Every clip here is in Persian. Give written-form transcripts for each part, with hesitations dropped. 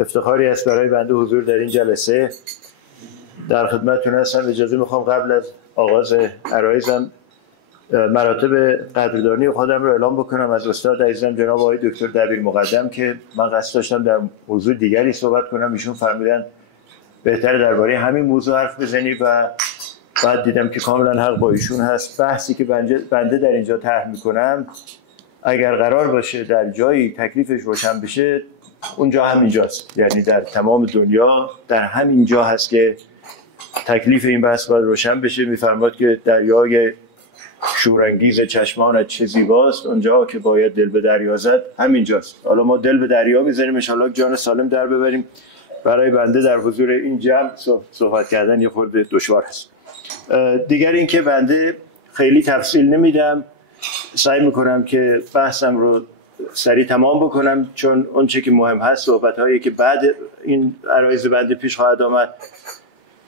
افتخاری است برای بنده حضور در این جلسه. در خدمتتون هستم. اجازه میخوام قبل از آغاز عرایزم مراتب قدردانی خودم رو اعلام بکنم از استاد عزیزم جناب آقای دکتر دبیر مقدم که من قصد داشتم در موضوع دیگری صحبت کنم. ایشون فرمودن بهتره درباره همین موضوع حرف بزنی و بعد دیدم که کاملا حق با ایشون هست. بحثی که بنده در اینجا طرح میکنم اگر قرار باشه در جایی تکلیفش روشن بشه اونجا همینجاست، یعنی در تمام دنیا در همین جا هست که تکلیف این بحث باید روشن بشه. میفرماد که دریای شورانگیز چشمانت چه زیباست، اونجا که باید دل به دریا زد همینجاست. حالا ما دل به دریا میزنیم ان شاءالله جان سالم در ببریم. برای بنده در حضور این جمع صحبت کردن یه خورده دشوار هست. دیگر این که بنده خیلی تفصیل نمیدم، سعی میکنم که بحثم رو سریع تمام بکنم، چون اون چه که مهم هست صحبت هایی که بعد این عرایز بنده پیش خواهد آمد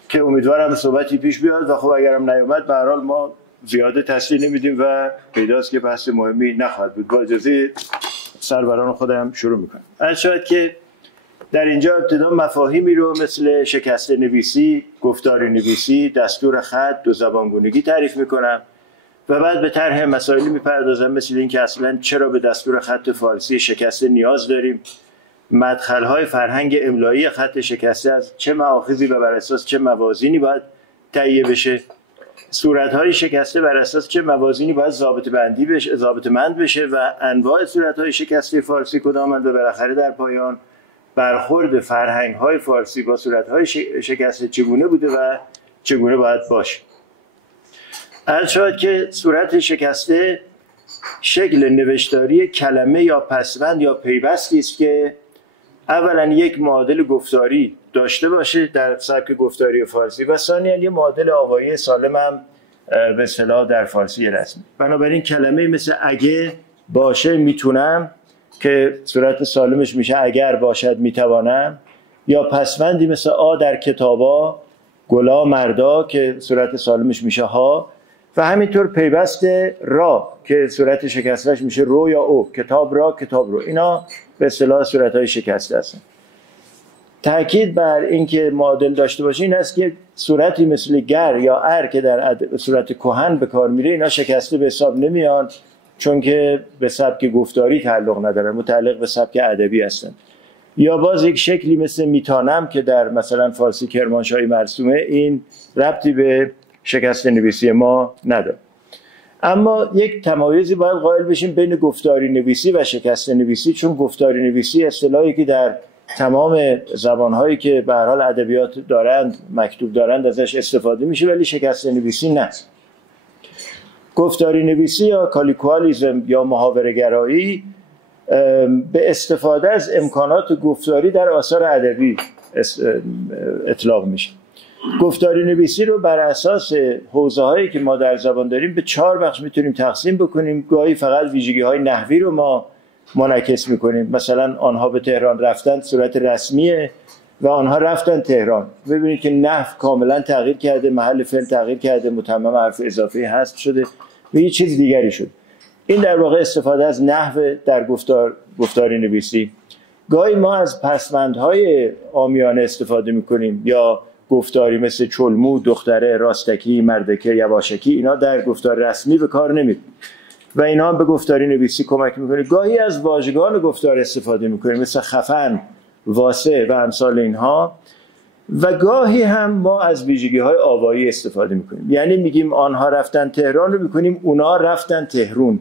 که امیدوارم صحبتی پیش بیاد و خب اگرم نیامد به هر حال ما زیاده تسلیل نمیدیم و پیداست که بحث مهمی نخواهد بود. با اجازه سروران خودم شروع میکنم. شاید که در اینجا ابتدا مفاهیمی رو مثل شکسته نویسی، گفتاری نویسی، دستور خط، دو زبانگونگی تعریف میکنم و بعد به طرح مسائلی میپردازم مثل این که اصلا چرا به دستور خط فارسی شکسته نیاز داریم، مدخل‌های فرهنگ املایی خط شکسته از چه مآخذی و بر اساس چه موازینی باید تهیه بشه، صورت‌های شکسته بر اساس چه موازینی باید ضابطه‌مند بشه و انواع صورت‌های شکسته فارسی کدامند و بالاخره در پایان برخورد فرهنگ‌های فارسی با صورت‌های شکسته چگونه بوده و چگونه باید باشه. عرض شد که صورت شکسته شکل نوشتاری کلمه یا پسوند یا پیوستی است که اولا یک معادل گفتاری داشته باشه در سبک گفتاری فارسی و ثانیاً یک معادل آوایی سالم هم به اصطلاح در فارسی رسمی. بنابراین کلمه مثل اگه باشه میتونم که صورت سالمش میشه اگر باشد میتوانم، یا پسوندی مثل آ در کتابا، گلا مردا که صورت سالمش میشه ها، و همینطور پیوست را که صورت شکستهش میشه رو یا او، کتاب را کتاب رو. اینا به اصطلاح صورت‌های شکسته هستن. تأکید بر اینکه معادل داشته باشه این است که صورتی مثل گر یا ار که در صورت کهن به کار میره اینا شکسته به حساب نمیان، چون که به سبک گفتاری تعلق ندارن، متعلق به سبک ادبی هستن. یا باز یک شکلی مثل میتانم که در مثلا فارسی کرمانشاهی مرسومه، این ربطی به شکسته نویسی ما نداره. اما یک تمایزی باید قائل بشیم بین گفتاری نویسی و شکسته نویسی، چون گفتاری نویسی اصطلاحی که در تمام زبانهایی که به هر حال ادبیات دارند مکتوب دارند ازش استفاده میشه، ولی شکسته نویسی نه. گفتاری نویسی یا کالیکوالیزم یا محاوره‌گرایی به استفاده از امکانات گفتاری در آثار ادبی اطلاق میشه. گفتاری نویسی رو بر اساس حوزه‌هایی که ما در زبان داریم به 4 بخش میتونیم تقسیم بکنیم. گاهی فقط ویژگی‌های نحوی رو ما منعکس میکنیم، مثلا آنها به تهران رفتن صورت رسمیه و آنها رفتن تهران. ببینید که نحو کاملا تغییر کرده، محل فعل تغییر کرده، متمم حرف اضافه حذف شده و یه چیز دیگری شد. این در واقع استفاده از نحو در گفتاری نویسی. گاهی ما از پسوندهای عامیانه استفاده میکنیم یا گفتاری مثل چلمو، دختره، راستکی، مردکه، یواشکی، اینا در گفتار رسمی به کار نمیاد و اینا هم به گفتاری نویسی کمک میکنه. گاهی از واژگان گفتار استفاده میکنیم مثل خفن، واسه و امثال اینها، و گاهی هم ما از ویژگی‌های آوایی استفاده میکنیم. یعنی میگیم آنها رفتن تهران رو میکنیم اونا رفتن تهرون.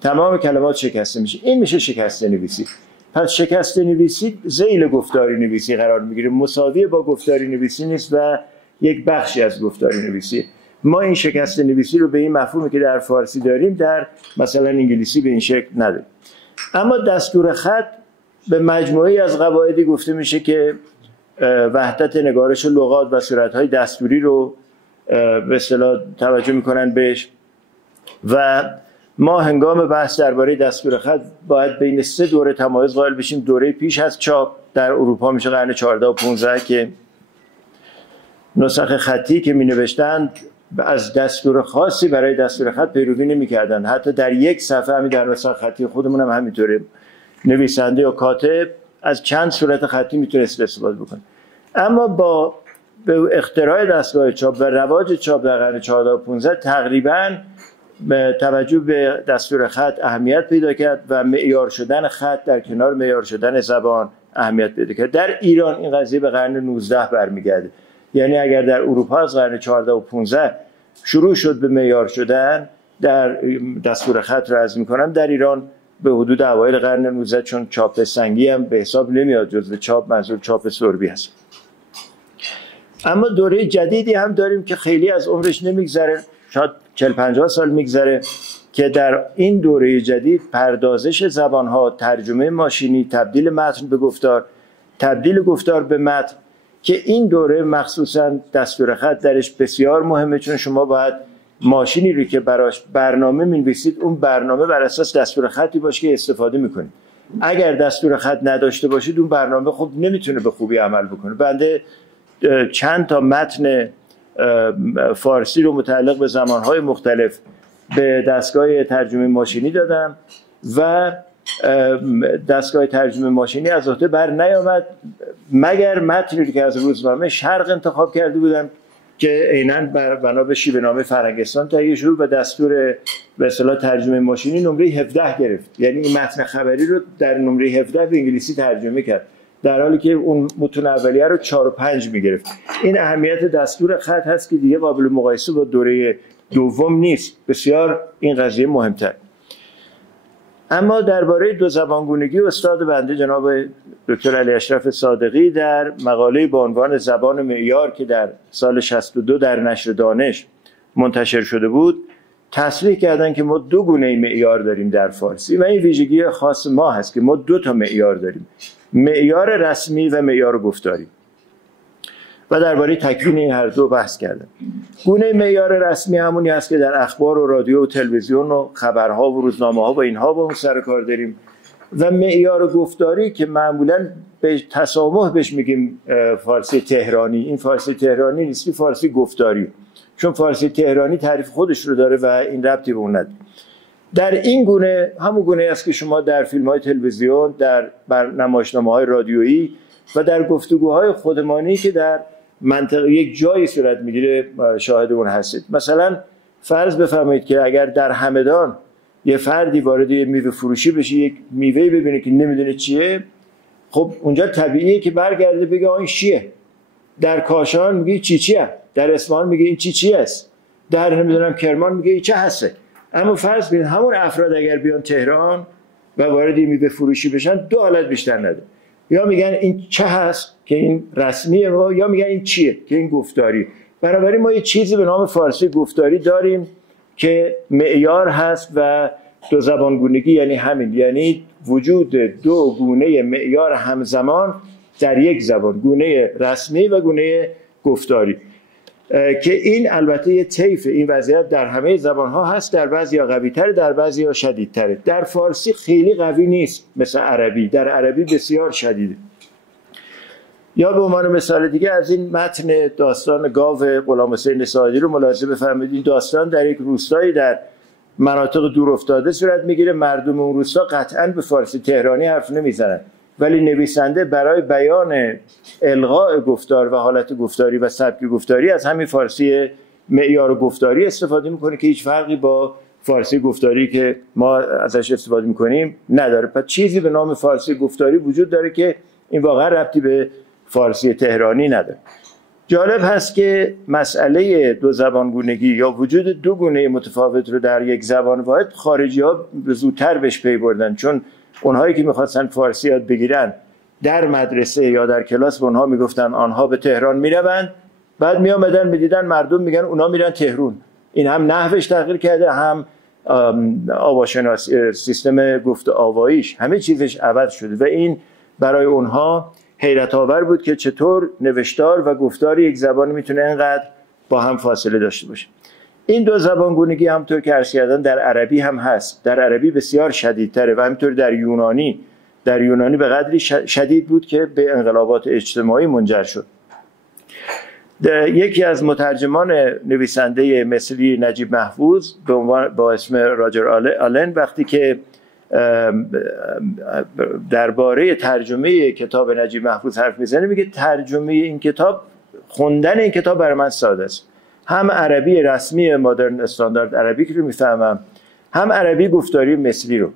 تمام کلمات شکسته میشه. این میشه شکسته نویسی. پس شکسته نویسی ذیل گفتاری نویسی قرار میگیره، مساوی با گفتاری نویسی نیست و یک بخشی از گفتاری نویسی. ما این شکسته نویسی رو به این مفهومی که در فارسی داریم در مثلا انگلیسی به این شکل نداریم. اما دستور خط به مجموعه‌ای از قواعدی گفته میشه که وحدت نگارش و لغات و صورت‌های دستوری رو به اصطلاح توجه میکنن بهش و ما هنگام بحث درباره دستور خط باید بین 3 دوره تمایز قائل بشیم. دوره پیش از چاپ در اروپا میشه قرن 14 و 15 که نسخ خطی که می نوشتند از دستور خاصی برای دستور خط پیروی نمی کردن. حتی در یک صفحه همین در نسخ خطی خودمون هم همینطوره، نویسنده یا کاتب از چند صورت خطی میتونست استفاده بکنه. اما با به اختراع دستگاه چاپ و رواج چاپ در قرن 14 و 15 تقریباً توجه به دستور خط اهمیت پیدا کرد و معیار شدن خط در کنار معیار شدن زبان اهمیت پیدا کرد. در ایران این قضیه به قرن 19 برمیگرده. یعنی اگر در اروپا از قرن 14 و 15 شروع شد به معیار شدن در دستور خط رو عرض می‌کنم، در ایران به حدود اوایل قرن 19 چون چاپ سنگی هم به حساب نمیاد، جزو چاپ منظور چاپ سربی هست. اما دوره جدیدی هم داریم که خیلی از عمرش نمیگذره، شاید 40-50 سال میگذره، که در این دوره جدید پردازش زبانها، ترجمه ماشینی، تبدیل متن به گفتار، تبدیل گفتار به متن، که این دوره مخصوصا دستور خط درش بسیار مهمه، چون شما باید ماشینی رو که براش برنامه می‌نویسید اون برنامه بر اساس دستور خطی باشه که استفاده می‌کنید. اگر دستور خط نداشته باشید اون برنامه خب نمیتونه به خوبی عمل بکنه. بنده چند تا متن فارسی رو متعلق به زمانهای مختلف به دستگاه ترجمه ماشینی دادم و دستگاه ترجمه ماشینی از عهده بر نیامد مگر متنی که از روزنامه شرق انتخاب کرده بودم که عیناً بنا به شیوه‌نامه فرنگستان تهیه شد و دستور به اصطلاح ترجمه ماشینی نمره 17 گرفت. یعنی این متن خبری رو در نمره 17 به انگلیسی ترجمه کرد، در حالی که اون متون اولیه رو 4 و 5 میگرفت. این اهمیت دستور خط هست که دیگه قابل مقایسه با دوره دوم نیست. بسیار این قضیه مهمتر. اما درباره دو زبانگونگی استاد بنده جناب دکتر علی اشرف صادقی در مقاله با عنوان زبان معیار که در سال 62 در نشر دانش منتشر شده بود تصریح کردن که ما دو گونه معیار داریم در فارسی و این ویژگی خاص ما هست که ما دو تا معیار داریم، معیار رسمی و معیار گفتاری، و درباره تکوین این هر دو بحث کردم. گونه معیار رسمی همونی است که در اخبار و رادیو و تلویزیون و خبرها و روزنامه‌ها و اینها با اون سر کار داریم، و معیار گفتاری که معمولاً به تسامح بهش میگیم فارسی تهرانی. این فارسی تهرانی نیست، فارسی گفتاری، چون فارسی تهرانی تعریف خودش رو داره و این ربطی به اون نداره. در این گونه همون گونه است که شما در فیلم‌های تلویزیون، در نمایشنامه‌های رادیویی و در گفتگوهای خودمانی که در منطقه یک جایی صورت میگیره شاهد اون هستید. مثلا فرض بفرمایید که اگر در همدان یه فردی وارد یه میوه فروشی بشه، یک میوه‌ای ببینه که نمیدونه چیه، خب اونجا طبیعیه که برگرده بگه این چیه. در کاشان میگه چیه، در اصفهان میگه این چی است، در نمیدونم کرمان میگه این چه هسته. اما فرض ببینید همون افراد اگر بیان تهران و وارد میوه فروشی بشن دو حالت بیشتر نداره، یا میگن این چه هست که این رسمیه، یا میگن این چیه که این گفتاری. بنابراین ما یه چیزی به نام فارسی گفتاری داریم که معیار هست و دو زبانگونگی یعنی همین، یعنی وجود دو گونه معیار همزمان در یک زبان، گونه رسمی و گونه گفتاری، که این البته یه طیف این وضعیت در همه زبان‌ها هست، در بعضی‌ها قوی‌تره، در بعضی‌ها شدیدتره. در فارسی خیلی قوی نیست مثل عربی، در عربی بسیار شدیده. یا به عنوان مثال دیگه از این متن داستان گاو غلام حسین ساعدی رو ملاحظه بفرمایید. این داستان در یک روستایی در مناطق دورافتاده صورت میگیره. مردم اون روستا قطعاً به فارسی تهرانی حرف نمیزنن، ولی نویسنده برای بیان الغاء گفتار و حالت گفتاری و سبک گفتاری از همین فارسی معیار گفتاری استفاده میکنه که هیچ فرقی با فارسی گفتاری که ما ازش استفاده میکنیم نداره. پس چیزی به نام فارسی گفتاری وجود داره که این واقعا ربطی به فارسی تهرانی نداره. جالب هست که مسئله دو زبانگونگی یا وجود دو گونه متفاوت رو در یک زبان واحد خارجی‌ها زودتر بهش پی بردن، چون اونهایی که میخواستن فارسی یاد بگیرن در مدرسه یا در کلاس به اونها میگفتن آنها به تهران میروند، بعد میامدن میدیدن مردم میگن اونا میرن تهرون. این هم نحوش تغییر کرده، هم آواشناسی سیستم گفت آواییش همه چیزش عوض شده و این برای اونها حیرت آور بود که چطور نوشتار و گفتار یک زبان میتونه اینقدر با هم فاصله داشته باشه. این دو زبانگونگی همونطور که عرض کردم در عربی هم هست، در عربی بسیار شدیدتره و همینطور در یونانی به قدری شدید بود که به انقلابات اجتماعی منجر شد. یکی از مترجمان نویسنده مصری نجیب محفوظ با اسم راجر آلن وقتی که درباره ترجمه کتاب نجیب محفوظ حرف میزنه، میگه ترجمه این کتاب، خوندن این کتاب برای من ساده است. هم عربی رسمی مدرن استاندارد عربی که رو میفهمم، هم عربی گفتاری مصری رو.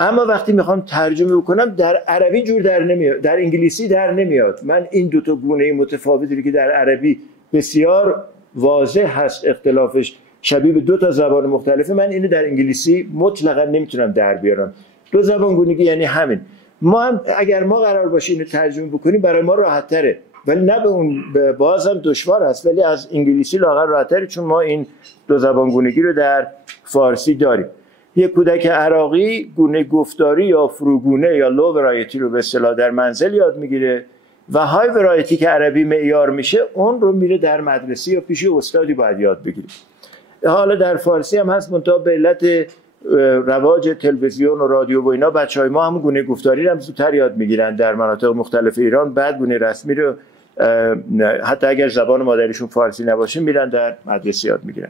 اما وقتی میخوام ترجمه بکنم در عربی جور در نمیاد، در انگلیسی در نمیاد. من این دو تا گونه متفاوتی که در عربی بسیار واضح هست اختلافش، شبیه به دو تا زبان مختلفه، من اینو در انگلیسی مطلقا نمیتونم در بیارم. دو زبان گونگی یعنی همین. ما هم اگر ما قرار باشه اینو ترجمه بکنیم برای ما راحت تره، ولی نه به اون بازم دشوار است، ولی از انگلیسی لااقل راحت تره، چون ما این دو زبان گونگی رو در فارسی داریم. یک کودک عراقی گونه گفتاری یا فروگونه یا لو ورایتی رو به اصطلاح در منزل یاد میگیره و های ورایتی که عربی معیار میشه اون رو میره در مدرسه یا پیش استادی باید یاد بگیره. حالا در فارسی هم هست، منتها به علت رواج تلویزیون و رادیو و اینا بچهای ما هم گونه گفتاری رو هم زودتر یاد میگیرن در مناطق مختلف ایران، بعد گونه رسمی رو حتی اگر زبان مادریشون فارسی نباشه میرن در مدرسه یاد میگیرن.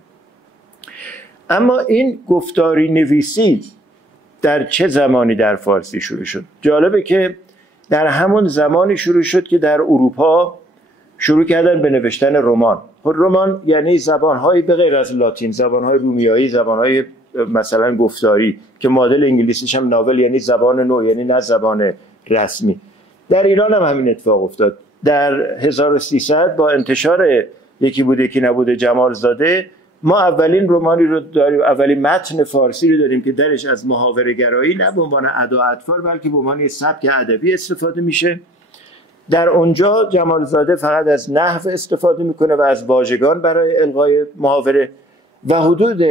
اما این گفتاری نویسی در چه زمانی در فارسی شروع شد؟ جالبه که در همون زمانی شروع شد که در اروپا شروع کردن به نوشتن رمان. رمان یعنی زبان‌های به غیر از لاتین، زبان‌های رومیایی، زبان‌های مثلا گفتاری که معادل انگلیسیش هم ناول، یعنی زبان نو، یعنی نه زبان رسمی. در ایران هم همین اتفاق افتاد. در 1300 با انتشار یکی بوده یکی نبوده جمال زاده، ما اولین رمانی رو داریم، اولین متن فارسی رو داریم که درش از محاوره گرایی نه به عنوان ادا اطفال بلکه به عنوان سبک ادبی استفاده میشه. در اونجا جمال زاده فقط از نحو استفاده میکنه و از واژگان برای الغای محاوره و حدود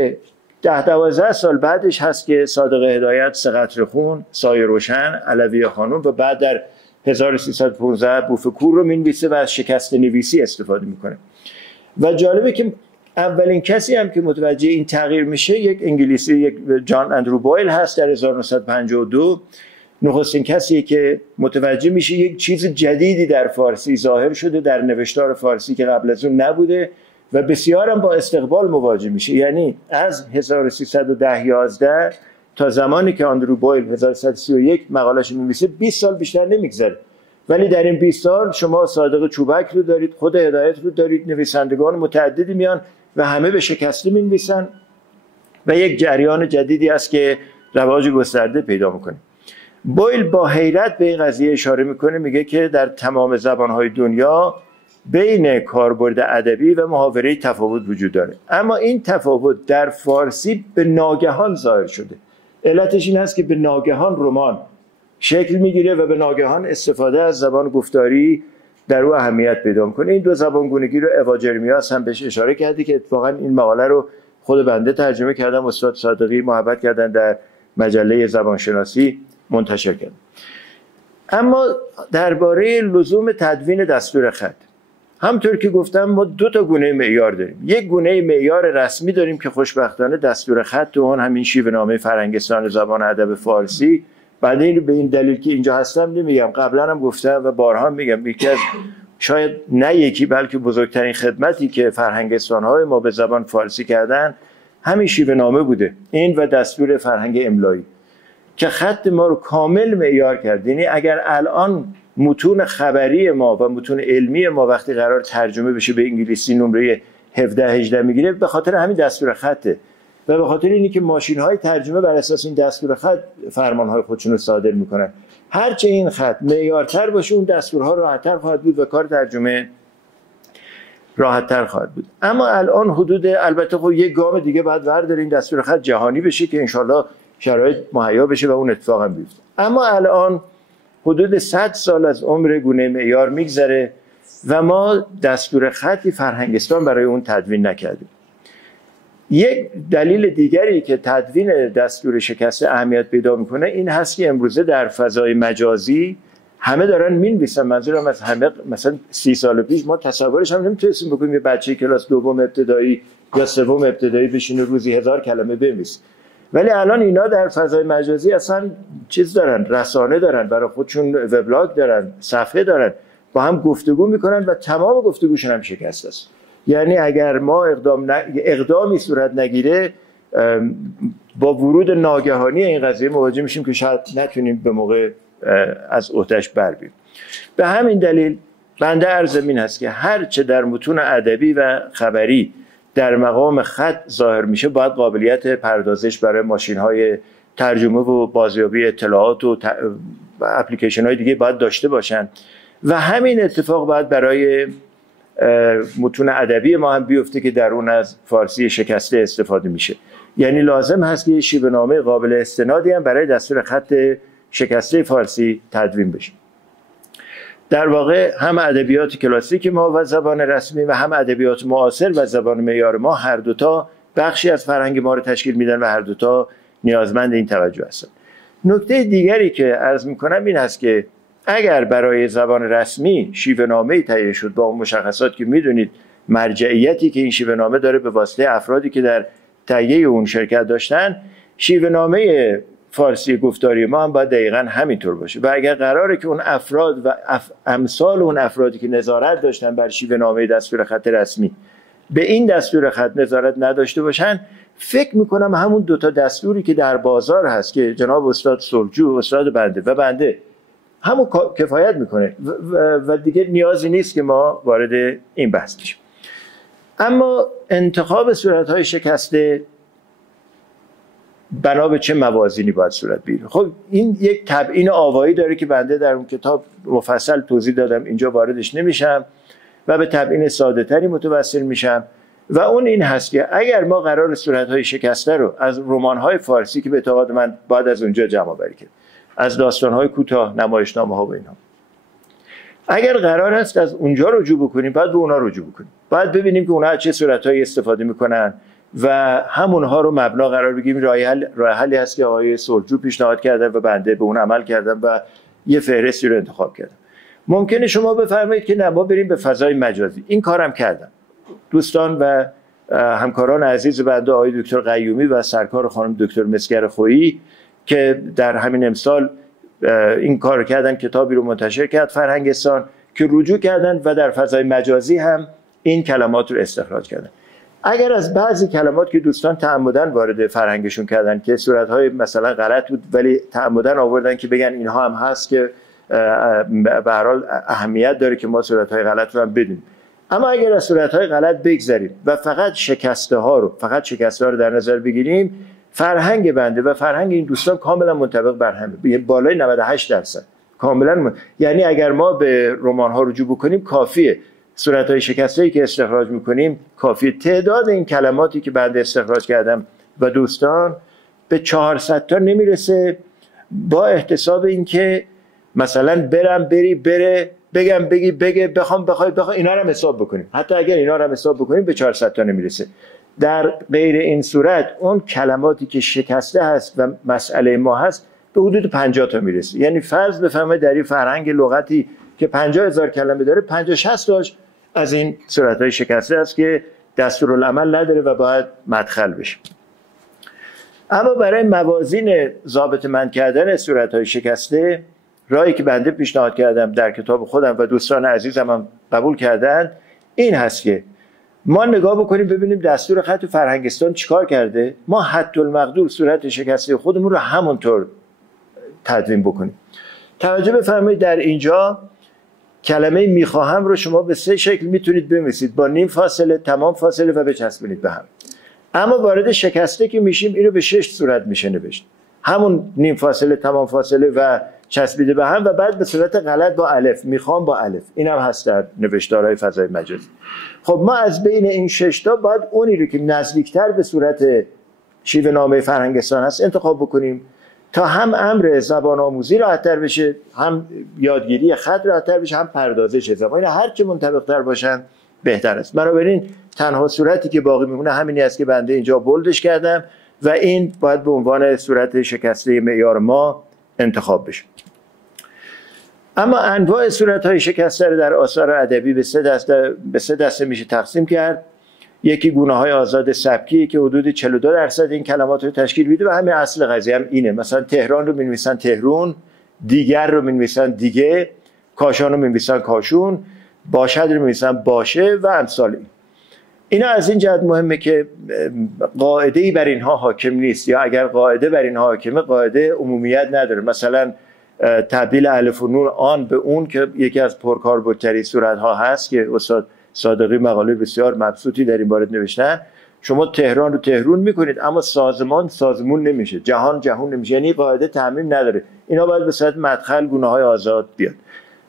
10-12 سال بعدش هست که صادق هدایت سه قطره خون، سایه روشن، علوی خانم و بعد در 1315 بوف کور رو مینویسه و از شکست نویسی استفاده میکنه. و جالبه که اولین کسی هم که متوجه این تغییر میشه یک انگلیسی، یک جان اندرو بویل هست در 1952. نخستین کسی که متوجه میشه یک چیز جدیدی در فارسی ظاهر شده در نوشتار فارسی که قبل از اون نبوده و بسیار هم با استقبال مواجه میشه. یعنی از 1310-11 تا زمانی که اندرو بویل 1131 مقاله‌اش می‌نویسه 20 سال بیشتر نمیگذره، ولی در این 20 سال شما صادق چوبک رو دارید، خود هدایت رو دارید، نویسندگان متعددی میان و همه به شکسته می‌نویسن و یک جریان جدیدی است که رواج گسترده پیدا میکنه. بویل با حیرت به این قضیه اشاره میکنه، میگه که در تمام زبانهای دنیا بین کاربرد ادبی و محاوره تفاوت وجود داره، اما این تفاوت در فارسی به ناگهان ظاهر شده. علتش این هست که به ناگهان رمان شکل میگیره و به ناگهان استفاده از زبان گفتاری در او اهمیت پیدا میکنه. این دو زبانگونگی رو اوا جرمیاس هم بهش اشاره کردی که اتفاقا این مقاله رو خود بنده ترجمه کردم، استاد صادقی محبت کردن در مجله زبانشناسی منتشر کردن. اما درباره لزوم تدوین دستور خط، همطور که گفتم ما دو تا گونه معیار داریم. یک گونه معیار رسمی داریم که خوشبختانه دستور خط و اون همین شیوه نامه فرهنگستان زبان ادب فارسی. بعد این به این دلیل که اینجا هستم نمیگم، قبلا هم گفتم و بارها میگم، یکی از شاید نه یکی بلکه بزرگترین خدمتی که فرهنگستان‌های ما به زبان فارسی کردن همین شیوه نامه بوده، این و دستور فرهنگ املایی که خط ما رو کامل معیار کرد. یعنی اگر الان متون خبری ما و متون علمی ما وقتی قرار ترجمه بشه به انگلیسی نمره 17-18 میگیره، به خاطر همین دستور خطه و به خاطر اینی که ماشین‌های ترجمه بر اساس این دستور خط فرمان‌های خودشون رو صادر میکنن. هرچه این خط معیارتر باشه اون دستورها راحت‌تر خواهد بود و کار ترجمه راحت‌تر خواهد بود. اما الان حدود، البته خب یک گام دیگه بعد ورداریم دستور خط جهانی بشه که انشالله شرایط مهیا بشه و اون اتفاق هم بیفته. اما الان حدود 100 سال از عمر گونه معیار میگذره و ما دستور خطی فرهنگستان برای اون تدوین نکردیم. یک دلیل دیگری که تدوین دستور شکسته اهمیت پیدا میکنه این هست که امروزه در فضای مجازی همه دارن مینویسن. منظورم از همه، مثلا 30 سال پیش ما تصورش هم نمیتونستیم بکنیم یه بچه کلاس دوم ابتدایی یا سوم ابتدایی بشینه روزی 1000 کلمه بنویسه، ولی الان اینا در فضای مجازی اصلا چیز دارن، رسانه دارن، برای خودشون وبلاگ دارن، صفحه دارن، با هم گفتگو میکنن و تمام گفتگوشون هم شکسته است. یعنی اگر ما اقدامی صورت نگیره با ورود ناگهانی این قضیه مواجه میشیم که شاید نتونیم به موقع از عهده‌اش بر بیاییم. به همین دلیل بنده عرض این هست که هر چه در متون ادبی و خبری در مقام خط ظاهر میشه باید قابلیت پردازش برای ماشین‌های ترجمه و بازیابی اطلاعات و اپلیکیشن‌های دیگه باید داشته باشن و همین اتفاق باید برای متون ادبی ما هم بیفته که در اون از فارسی شکسته استفاده میشه. یعنی لازم هست که شیوه نامه قابل استنادی هم برای دستور خط شکسته فارسی تدوین بشه. در واقع هم ادبیات کلاسیک ما و زبان رسمی و هم ادبیات معاصر و زبان معیار ما هر دوتا بخشی از فرهنگ ما رو تشکیل میدن و هر دوتا نیازمند این توجه هستن. نکته دیگری که عرض میکنم این هست که اگر برای زبان رسمی شیوه نامه‌ای تهیه شد با اون مشخصات که میدونید، مرجعیتی که این شیوه نامه داره به واسطه افرادی که در تهیه اون شرکت داشتن، شیوه نامه فارسی گفتاری ما هم باید دقیقاً همینطور باشه. و اگر قراره که اون افراد و امثال اون افرادی که نظارت داشتن بر شیوه نامه دستور خط رسمی به این دستور خط نظارت نداشته باشن، فکر میکنم همون دوتا دستوری که در بازار هست که جناب استاد سلجو، استاد بنده همون کفایت میکنه و دیگه نیازی نیست که ما وارد این بحث بشیم. اما انتخاب صورت‌های شکسته بنا به چه موازینی باید صورت بگیره؟ خب این یک تبیین آوایی داره که بنده در اون کتاب مفصل توضیح دادم، اینجا واردش نمیشم و به تبیین ساده تری متوسل میشم و اون این هست که اگر ما قرار صورت‌های شکسته رو از رمان‌های فارسی که به اعتقاد من باید از اونجا جمع آوری کرد، از داستان‌های کوتاه، نمایشنامه‌ها و اینا، اگر قرار است از اونجا رجوع بکنیم باید به اونها رجوع بکنیم، باید ببینیم که اونها چه صورت‌هایی استفاده میکنن و همونها رو مبنا قرار بگیریم. راه حلی هست که آقای سلجو پیشنهاد کردن و بنده به اون عمل کردم و یه فهرستی رو انتخاب کردم. ممکنه شما بفرمایید که نه ما بریم به فضای مجازی. این کارم کردم. دوستان و همکاران عزیز بنده آقای دکتر قیومی و سرکار خانم دکتر مسگر خویی که در همین امسال این کار کردن، کتابی رو منتشر کرد فرهنگستان که رجوع کردن و در فضای مجازی هم این کلمات رو استخراج کردن. اگر از بعضی کلمات که دوستان تعمدن وارد فرهنگشون کردن که صورت‌های مثلا غلط بود ولی تعمدن آوردن که بگن اینها هم هست که به هر حال اهمیت داره که ما صورت‌های غلط رو هم بدونیم، اما اگر از صورت‌های غلط بگذریم و فقط شکسته ها رو در نظر بگیریم، فرهنگ بنده و فرهنگ این دوستان کاملا منطبق بر همه، بالای 98% کاملا یعنی اگر ما به رمان‌ها رجوع بکنیم کافیه صورت‌های شکسته‌ای که استخراج می‌کنیم کافیه. تعداد این کلماتی که بنده استخراج کردم و دوستان به 400 تا نمیرسه، با احتساب این که مثلا بره بگم بگی بگه بخوای اینا رو هم حساب بکنیم. حتی اگر اینا رو هم حساب بکنیم به 400 تا نمیرسه. در غیر این صورت اون کلماتی که شکسته هست و مسئله ما هست به حدود 50 تا میرسه. یعنی فرض بفرمایید در این فرهنگ لغتی که 50,000 کلمه داره 50-60 تاش از این صورت‌های شکسته است که دستورالعمل نداره و باید مدخل بشه. اما برای موازین ضابطه‌مند کردن صورت‌های شکسته، راهی که بنده پیشنهاد کردم در کتاب خودم و دوستان عزیزم هم قبول کردن این هست که ما نگاه بکنیم ببینیم دستور خط فرهنگستان چیکار کرده، ما حدالمقدور صورت شکسته خودمون رو همونطور تدوین بکنیم. توجه بفرمایید در اینجا کلمه میخواهم رو شما به 3 شکل میتونید بنویسید، با نیم فاصله، تمام فاصله و بچسبونید به هم. اما وارد شکسته که میشیم اینو به 6 صورت میشه نوشت، همون نیم فاصله، تمام فاصله و چسبیده به هم و بعد به صورت غلط با الف، میخوام با الف. این هم هست در نوشتارهای فضای مجازی. خب ما از بین این 6 تا باید اونی رو که نزدیکتر به صورت شیوه نامه فرهنگستان هست انتخاب بکنیم تا هم امر زبان آموزی راحت‌تر بشه، هم یادگیری خط راحت‌تر بشه، هم پردازش زبان. هر چه منطبق‌تر باشن بهتر است. بنابراین تنها صورتی که باقی میمونه همینی است که بنده اینجا بولدش کردم و این باید به عنوان صورت شکسته معیار ما انتخاب بشه. اما انواع صورت‌های شکسته رو در آثار ادبی به 3 دسته میشه تقسیم کرد. یکی گونه‌های آزاد سبکی که حدود 42% این کلمات رو تشکیل میده و همین اصل قضیه هم اینه. مثلا تهران رو می‌نویسن تهرون، دیگر رو می‌نویسن دیگه، کاشان رو می‌نویسن کاشون، باشد رو می‌نویسن باشه و امثال این. اینا از این جهت مهمه که قاعده‌ای بر اینها حاکم نیست، یا اگر قاعده بر اینها حاکمه قاعده عمومیت نداره. مثلا تبدیل الف و نون آن به اون که یکی از پرکاربردترین صورت‌ها هست که استاد صادقی مقاله بسیار مبسوطی در این باره نوشتن. شما تهران رو تهرون میکنید اما سازمون نمیشه، جهان نمیشه، یعنی قاعده تعمیم نداره. اینا باید به صورت مدخل گونه‌های آزاد بیاد.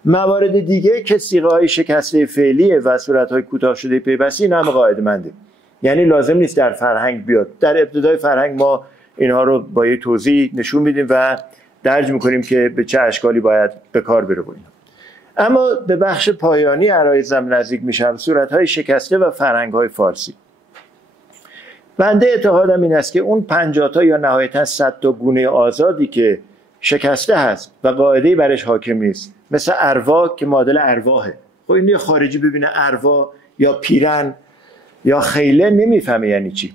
موارد دیگه که صیغه‌های شکسته فعلیه و صورت‌های کوتاه شده پیوستی، اینا هم قاعده منده، یعنی لازم نیست در فرهنگ بیاد. در ابتدای فرهنگ ما اینها رو با یه توضیح نشون میدیم و درج میکنیم که به چه اشکالی باید به کار بره. اما به بخش پایانی عرایزم نزدیک میشم، صورت‌های شکسته و فرهنگ‌های فارسی. بنده اعتقادم این است که اون 50 تا یا نهایتاً 100 تا گونه آزادی که شکسته هست و قاعده‌ای برش حاکم نیست، مثل اروا که معادل ارواحه. خب این خارجی ببینه اروا یا پیرن یا خیله نمیفهمه یعنی چی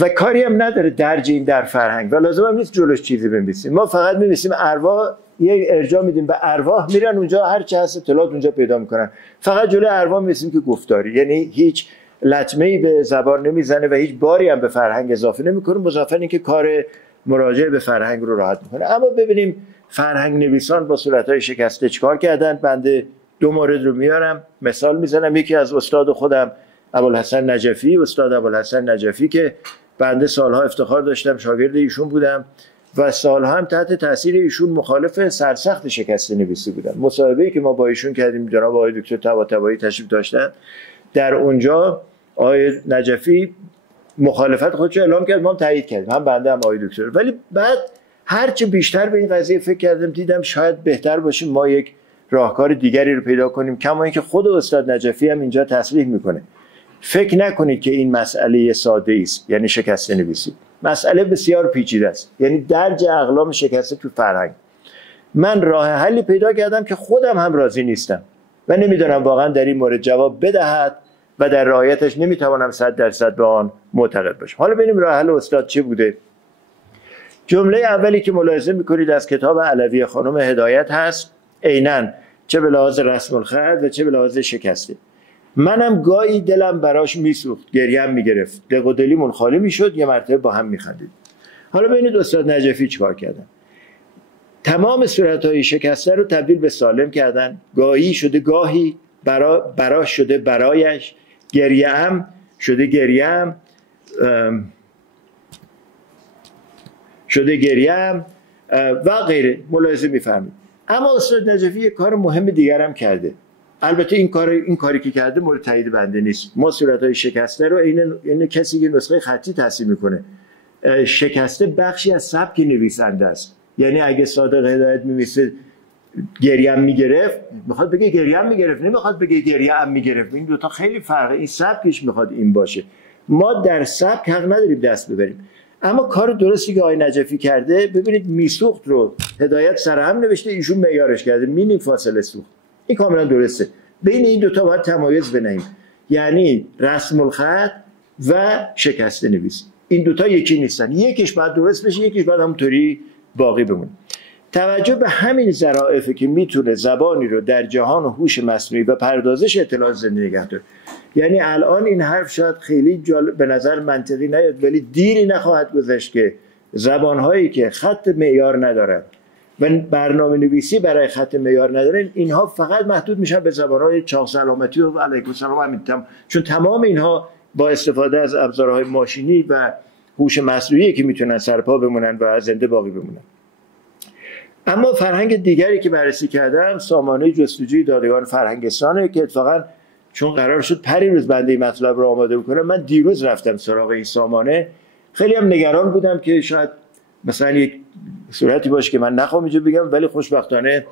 و کاری هم نداره درج این در فرهنگ و لازم هم نیست جلوش چیزی بنویسیم. ما فقط می‌نویسیم اروا، یه ارجاع میدیم به ارواح، میرن اونجا هر چه هست اطلاعات اونجا پیدا میکنن. فقط جلوی ارواح می‌نویسیم که گفتاری، یعنی هیچ لطمه‌ای به زبان نمیزنه و هیچ باری هم به فرهنگ اضافه نمیکنه، مضافاً اینکه کار مراجعه به فرهنگ رو راحت میکنه. اما ببینیم فرهنگ نویسان با صورت‌های شکسته چیکار کردن. بنده 2 مورد رو میارم، مثال میزنم. یکی از استاد خودم ابوالحسن نجفی، استاد ابوالحسن نجفی که بنده سالها افتخار داشتم شاگرد ایشون بودم و سالها هم تحت تاثیر ایشون مخالف سرسخت شکسته نویسی بودم. مصاحبه‌ای که ما با ایشون کردیم، جناب آقای دکتر طباطبایی تشریف داشتن، در اونجا آقای نجفی مخالفت خودش اعلام کرد، ما هم تایید کردیم، هم بنده هم آقای دکتر. ولی بعد هرچه بیشتر به این قضیه فکر کردم دیدم شاید بهتر باشه ما یک راهکار دیگری رو پیدا کنیم، کما اینکه خود استاد نجفی هم اینجا تصریح میکنه. فکر نکنید که این مسئله ساده است، یعنی شکسته نویسی. مسئله بسیار پیچیده است، یعنی درج اقلام شکسته تو فرهنگ. من راه حلی پیدا کردم که خودم هم راضی نیستم و نمیدونم واقعا در این مورد جواب بدهد و در رعایتش نمیتوانم 100% به آن معتقد باشم. حالا ببینیم راه حل استاد چی بوده. جمله اولی که ملاحظه میکنید از کتاب علوی خانم هدایت هست، عیناً چه به لحاظ رسم الخط و چه به لحاظ شکسته. منم گاهی دلم براش میسوخت، گریم میگرفت، دق و دلیمون خالی میشد، یه مرتبه با هم میخندید. حالا ببینید استاد نجفی چیکار کردن. تمام صورت‌های شکسته رو تبدیل به سالم کردن. گاهی شده گاهی، براش شده برایش، گریم شده گریم، شده گریم و غیره. ملاحظه میفهمید. اما استاد نجفی یک کار مهم دیگر هم کرده. البته این کاری که کرده مورد تایید بنده نیست. ما صورت‌های شکسته رو این کسی که نسخه خطی تصحیح میکنه، شکسته بخشی از سبک نویسنده است. یعنی اگه صادق هدایت می‌نویسه گریم میگرفت، میخواد بگه گریم میگرفت، نمیخواد بگه گریم میگرفت. این دوتا خیلی فرقه. این سبکش میخواد این باشه. ما در سبک حق نداریم دست ببریم. اما کار درستی که آقای نجفی کرده، ببینید میسوخت رو هدایت سرهم نوشته، ایشون معیارش کرده مینی فاصله سوخت. این کاملا درسته. بین این دوتا باید تمایز بنهیم، یعنی رسم الخط و شکسته نویسی. این دوتا یکی نیستن، یکیش باید درست بشه، یکیش باید همونطوری باقی بمونه. توجه به همین ظرافه که میتونه زبانی رو در جهان هوش مصنوعی و پردازش اطلاعات زنده نگه داره. یعنی الان این حرف شاید خیلی به نظر منطقی نیاد، ولی دیری نخواهد گذشت که زبانهایی که خط معیار ندارن و برنامه نویسی برای خط معیار ندارن، اینها فقط محدود میشن به زبانهای چاق سلامتی و علیکم السلام. چون تمام اینها با استفاده از ابزارهای ماشینی و هوش مصنوعی که میتونن سرپا بمونن و زنده باقی بمونن. اما فرهنگ دیگری که بررسی کردم، سامانه جستجوی دادگان فرهنگستانه که اتفاقا چون قرار شد پریروز بنده این مطلب رو آماده بکنم، من دیروز رفتم سراغ این سامانه. خیلی هم نگران بودم که شاید مثلا یک صورتی باشه که من نخوام اینجا بگم، ولی خوشبختانه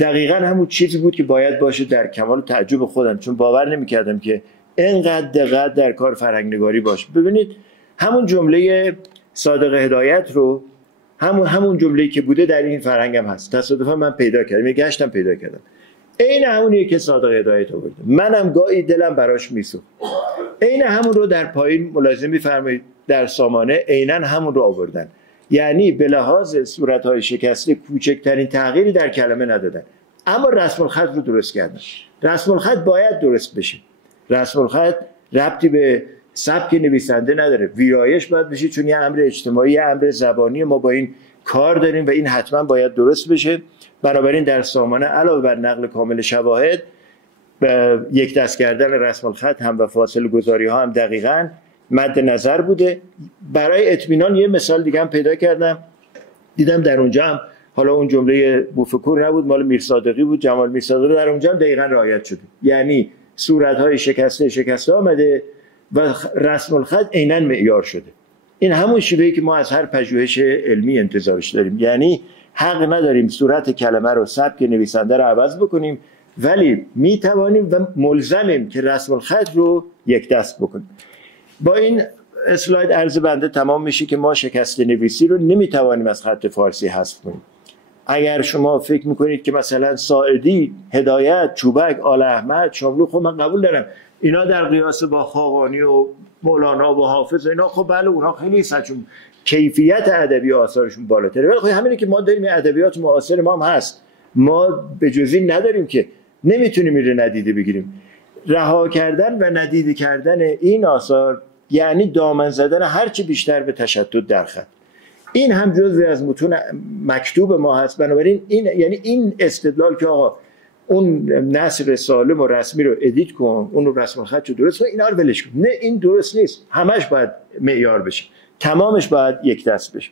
دقیقاً همون چیزی بود که باید باشه. در کمال تعجب خودم، چون باور نمی‌کردم که اینقدر دقت در کار فرهنگنگاری باشه. ببینید همون جمله صادق هدایت رو، همون جمله‌ای که بوده در این فرهنگ هم هست. تصادفاً من پیدا کردم، گشتم پیدا کردم. عین همونیه که صادق هدایت آورده. منم گاهی دلم براش میسوخت. عین همون رو در پایین ملاحظه می‌فرمایید در سامانه عیناً همون رو آوردن. یعنی به لحاظ صورت‌های شکسته کوچکترین تغییری در کلمه ندادن، اما رسم الخط رو درست کردن. رسم الخط باید درست بشه. رسم الخط ربطی به سبک نویسنده نداره، ویرایش باید بشه، چون یه امر اجتماعی، یه امر زبانی، ما با این کار داریم و این حتما باید درست بشه. بنابراین در سامانه علاوه بر نقل کامل شواهد، یک دست کردن رسم الخط هم و فاصله گذاری ها هم دقیقاً مد نظر بوده. برای اطمینان یه مثال دیگه هم پیدا کردم، دیدم در اونجا هم، حالا اون جمله بوفکور نبود، مال میرصادقی بود، جمال میرصادقی، در اونجا هم دقیقاً رعایت شده، یعنی صورت‌های شکسته آمده و رسم الخط عیناً معیار شده. این همون شیوهی که ما از هر پژوهش علمی انتظارش داریم، یعنی حق نداریم صورت کلمه رو، سبک نویسنده رو عوض بکنیم، ولی میتوانیم و ملزمیم که رسم الخط رو یک دست بکنیم. با این اسلاید عرض بنده تمام میشه که ما شکست نویسی رو نمیتوانیم از خط فارسی حذف کنیم. اگر شما فکر میکنید که مثلا ساعدی، هدایت، چوبک، آل احمد، شاملو، خب من قبول دارم اینا در قیاس با خاقانی و مولانا و حافظ اینا، خب بله اونها خیلی چون کیفیت ادبی آثارشون بالاتره، ولی خب همینه که ما داریم ادبیات معاصر ما هم هست، ما به جز این نداریم که نمیتونیم این رو ندیده بگیریم. رها کردن و ندیده کردن این آثار یعنی دامن زدن هرچی بیشتر به تشدد در خط. این هم جزوی از متون مکتوب ما هست. بنابراین این یعنی این استدلال که آقا اون نثر سالم و رسمی رو ادیت کن، اون رو رسم الخط رو درست کن، اینا رو ولش کن، نه این درست نیست، همش باید معیار بشه، تمامش باید یک دست بشه.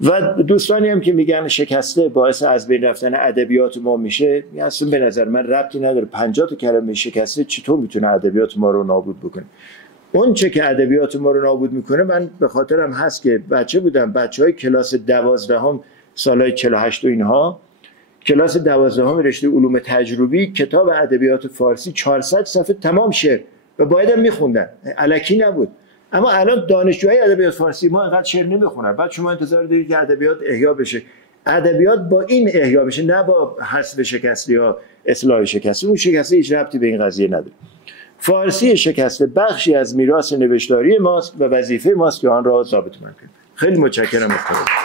و دوستانی هم که میگن شکسته باعث از بین رفتن ادبیات ما میشه، اصلا به نظر من ربطی نداره 50 تا کلمه شکسته چطور میتونه ادبیات ما رو نابود بکنه. اون چه که ادبیات ما رو نابود میکنه، من به خاطرم هست که بچه بودم، بچهای کلاس 12 سالای 48 و اینها، کلاس 12 رشته علوم تجربی، کتاب ادبیات فارسی 400 صفحه تمام شعر و بایدم میخوندن، الکی نبود. اما الان دانشجوهای ادبیات فارسی ما اینقدر شعر نمیخونن، بعد شما انتظار دارید که ادبیات احیا بشه. ادبیات با این احیا بشه، نه با حذف شکسته یا اصلاح شکسته. اون شکسته هیچ ربطی به این قضیه نداره. فارسی شکسته بخشی از میراث نوشتاری ماست و وظیفه ماست که آن را ثابت کنیم. خیلی متشکرم از